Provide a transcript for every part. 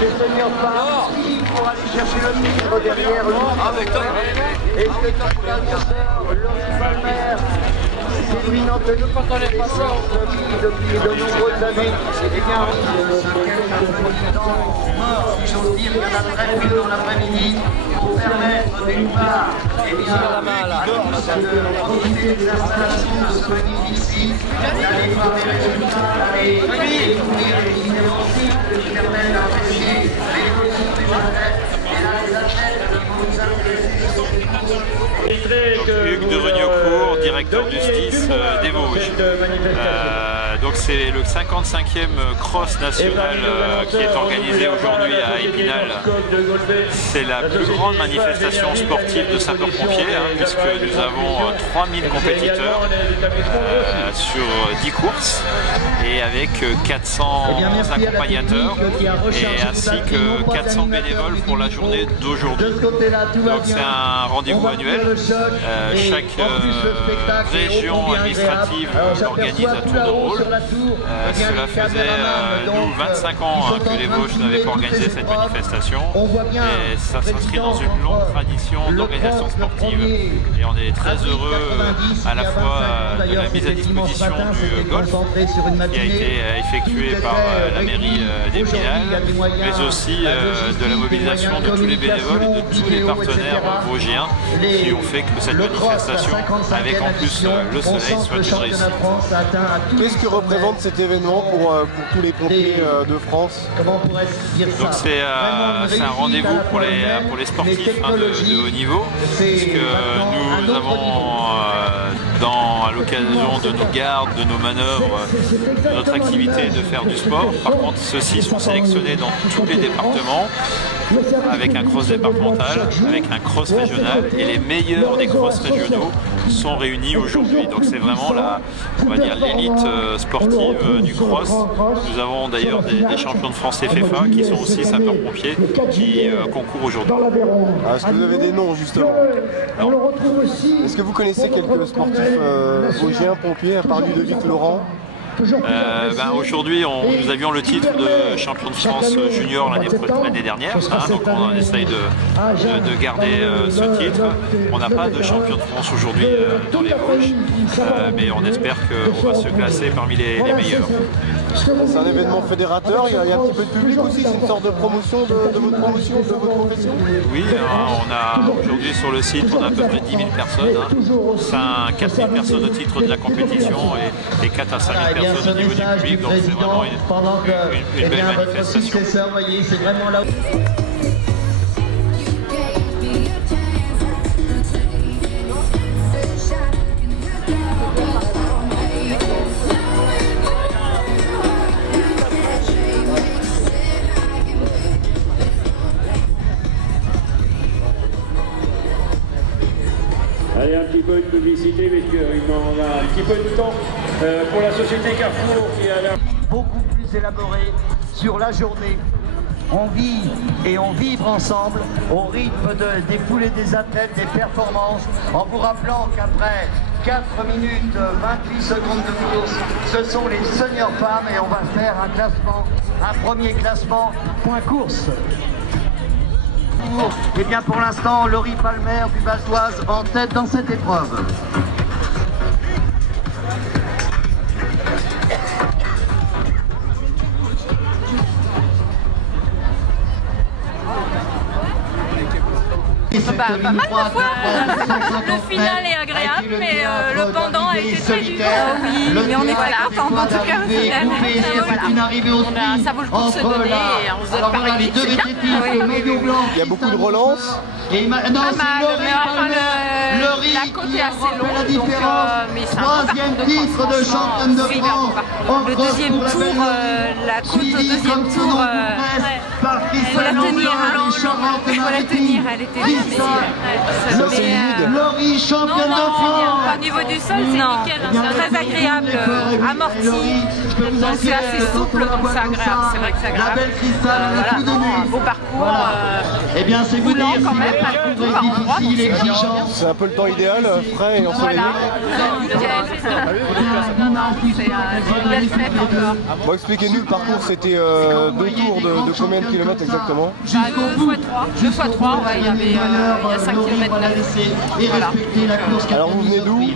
ces seniors femmes pour aller chercher le titre derrière lui. Et c'est notre adversaire, Laurie Palmer. C'est lui notre depuis de nombreuses années. Eh bien, si j'ose dire, il y en a très peu dans l'après-midi pour permettre d'une part, eh bien, de profiter des installations de ce ici, d'aller voir les résultats, d'aller découvrir les différents sites qui permettent d'apprécier l'évolution des athlètes. Et là, les athlètes qui vont nous intéresser. Hugues de Regnocourt, directeur du STIS des Vosges. Donc c'est le 55e cross national qui est organisé aujourd'hui à Épinal. C'est la plus grande manifestation sportive de sapeurs-pompiers, puisque nous avons 3000 compétiteurs sur 10 courses et avec 400 accompagnateurs et ainsi que 400 bénévoles pour la journée d'aujourd'hui. Donc c'est un rendez-vous annuel. Chaque région administrative l'organise à tour de rôle. Cela faisait nous 25 ans que les Vosges n'avaient pas organisé cette manifestation et ça s'inscrit dans une longue tradition d'organisation sportive et on est très heureux à la fois de la mise à disposition du golf qui a été effectué par la mairie d'Épinal, mais aussi de la mobilisation de tous les bénévoles et de tous les partenaires vosgiens qui ont fait que cette manifestation, avec en plus le soleil, soit une réussite. Qu'est-ce que représente cet événement pour tous les pompiers de France? Donc c'est un rendez-vous pour les sportifs de haut niveau, puisque nous avons à l'occasion de nos gardes, de nos manœuvres, de notre activité de faire du sport. Par contre, ceux-ci sont sélectionnés dans tous les départements, avec un cross départemental, avec un cross régional, et les meilleurs des cross régionaux sont réunis aujourd'hui. Donc c'est vraiment on va dire l'élite sportive du cross. Nous avons d'ailleurs des champions de France FFA qui sont aussi sapeurs-pompiers qui concourent aujourd'hui. Est-ce que vous avez des noms justement? Est-ce que vous connaissez quelques sportifs vosgiens pompiers à part Ludovic Laurent? Aujourd'hui, nous avions le titre de champion de France junior l'année dernière, donc on essaye de garder ce titre. On n'a pas de champion de France aujourd'hui dans les Vosges, mais on espère qu'on va se classer parmi les meilleurs. C'est un événement fédérateur, il y a un petit peu de public aussi, c'est une sorte de promotion de votre promotion, de votre profession? Oui, on a aujourd'hui sur le site, on a à peu près 10 000 personnes, 4 000 personnes au titre de la compétition et 4 à 5 000 personnes au niveau du public, donc c'est vraiment une belle manifestation. Allez, un petit peu de publicité, puisqu'on a un petit peu de temps pour la société Carrefour qui a l'air beaucoup plus élaboré sur la journée. On vit et on vibre ensemble au rythme des foulées des athlètes, des performances, en vous rappelant qu'après 4 minutes 28 secondes de course, ce sont les seniors femmes et on va faire un classement, un premier classement point course. Et bien pour l'instant, Laurie Palmer du Bazoise en tête dans cette épreuve. Pas mal la fois. Le final est agréable, mais le pendant a été très dur. Oui, mais on est très contents en tout cas au final. Ça vaut le coup de se donner et on se donne par la vite, c'est bien. Il y a beaucoup de relances. Pas mal, mais enfin la côte est assez longue, donc mais c'est un bon parcours de France, franchement, le deuxième tour, la côte au deuxième tour, il faut la tenir, elle était difficile. Laurie, championne de France. Au niveau du sol, c'est nickel, c'est très agréable, amorti, donc c'est assez souple, donc c'est agréable, c'est vrai que c'est agréable. Un beau parcours, Eh bien, c'est vous roulant dire quand même, difficile, exigeant. C'est un peu le temps idéal, frais et ensoleillé. voilà. C'est une belle fête encore. Bon, expliquez-nous le parcours, c'était 2 tours de combien de kilomètres exactement? 2 fois 3, ouais, il y a 5 km là. Voilà. Alors vous venez d'où?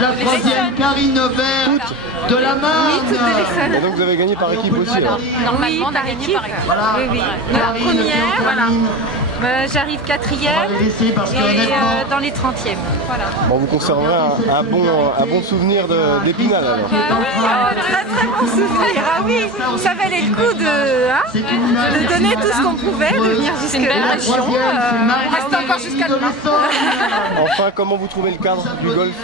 La troisième, Karine Vert de la Oui, Marne. toutes les scènes. Et donc vous avez gagné par équipe aussi alors. Normalement, on a gagné par équipe. Voilà. Oui, oui. La première, voilà. J'arrive 4e et dans les 30e. Voilà. Bon, vous conserverez un bon souvenir d'Épinal alors. Très bon souvenir. Ah oui, ça valait le coup de donner tout ce qu'on pouvait, de venir jusqu'à la région. On reste encore jusqu'à demain. Enfin, comment vous trouvez le cadre du golf?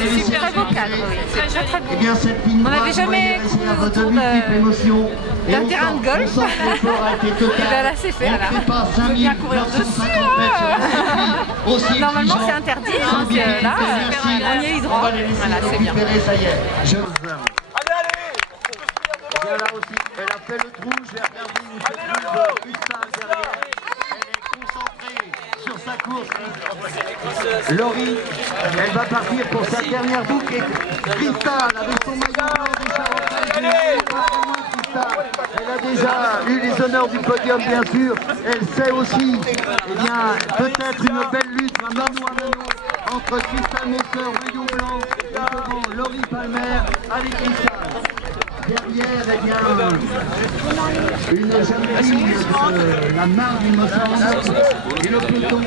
C'est super très beau cadre, oui. C'est très très beau. Eh bien, cette ligne On n'avait jamais couru autour d'un terrain de golf. Et bien là, c'est fait. On peut bien courir dessus. Normalement, c'est interdit. Donc là, on y est eu droit. Voilà, c'est bien. Ça y est. Bien là aussi, elle a fait le trou, je vais regarder où se trouve Gustave derrière. Elle est concentrée sur sa course. Laurie, elle va partir pour sa dernière boucle et Cristal avec son maillot blanc déjà Cristal. Elle a déjà eu les honneurs du podium bien sûr. Elle sait aussi, eh bien, peut-être une belle lutte, un mano à mano entre Cristal Messeur, maillot blanc, et devant Laurie Palmer avec Cristal. Derrière, eh bien, une jeune fille de la Marne, il me semble, et le peloton.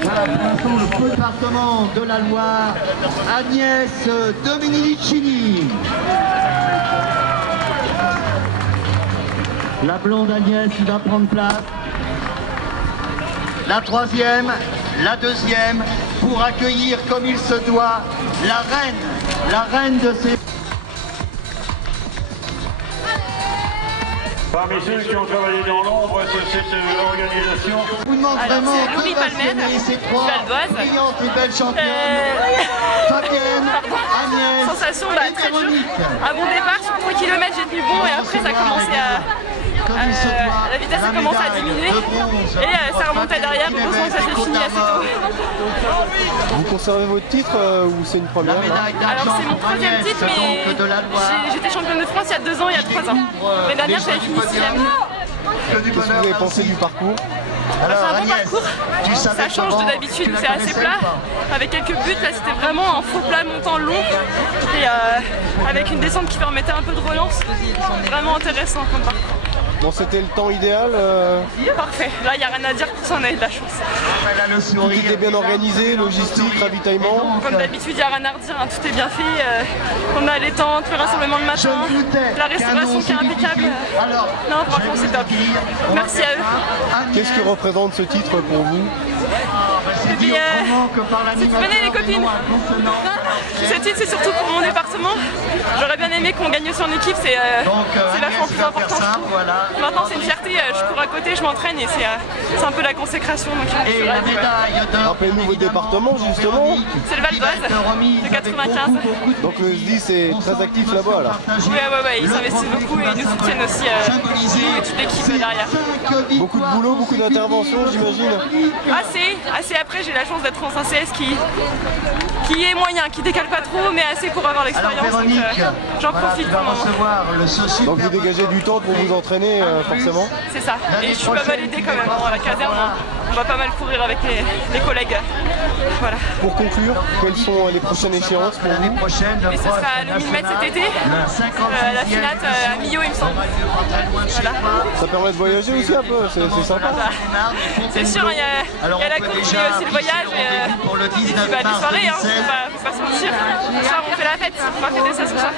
Voilà, pour l'instant, le département de la Loire, Agnès Domenicini. La blonde Agnès, qui va prendre place. La troisième, la deuxième, pour accueillir comme il se doit la reine de ces... Parmi ceux qui ont travaillé dans l'ombre sur cette organisation, vous demande vraiment c'est Laurie Palmer, ces trois Valdoise. brillantes et belles championnes. Fabienne, Agnès sensation et très dure. Véronique. À mon départ, sur 3 km, j'ai tenu bon et après, ça a commencé la vitesse a commencé à diminuer et ça remontait derrière. Heureusement que ça s'est fini assez tôt. Vous conservez votre titre ou c'est une première là? Alors, c'est mon 3e titre, mais j'étais championne de France il y a 2 ans, il y a 3 ans. L'année dernière, j'avais fini 6e. Qu'est-ce que vous avez pensé du parcours? C'est un bon parcours, ça change de d'habitude, c'est assez plat, avec quelques buts, là c'était vraiment un faux plat montant long et avec une descente qui permettait un peu de relance, vraiment intéressant comme parcours. Bon, c'était le temps idéal. Parfait, là il n'y a rien à dire pour ça, on a eu de la chance. Tout était bien organisé, logistique, ravitaillement. Comme d'habitude, il n'y a rien à redire, hein, tout est bien fait, on a les tentes, le rassemblement le matin, la restauration qui est impeccable. Non, franchement c'est top, merci à eux. Qu'est-ce que représente ce titre pour vous? Et puis, venez les copines. Ce titre c'est surtout pour mon département. J'aurais bien aimé qu'on gagne aussi en équipe, c'est vachement plus important. Maintenant c'est une fierté, je cours à côté, je m'entraîne et c'est un peu la consécration. Rappelez-nous votre département justement. C'est le Val d'Oise, de 95. Donc le SDIS est très actif là-bas là. Ouais, ils s'investissent beaucoup et ils nous soutiennent aussi, nous et toute l'équipe derrière. Beaucoup de boulot, beaucoup d'interventions j'imagine. Assez après j'ai la chance d'être en 5CS qui est moyen, qui décale pas trop mais assez pour avoir l'expérience, donc j'en profite pour le moment. Donc vous dégagez du temps pour vous entraîner forcément. C'est ça, et je suis pas mal aidée quand même à la caserne, on va pas mal courir avec les collègues. Voilà. Pour conclure, quelles sont les prochaines échéances pour vous? Et ce sera le 1000 mètres cet été, la finate à Millau il me semble. Voilà. Ça permet de voyager aussi un peu, c'est sympa. C'est sûr, il y a la course, mais aussi le voyage et puis des soirées, faut pas se mentir. Ce soir on fait la fête, on va fêter ça ce soir.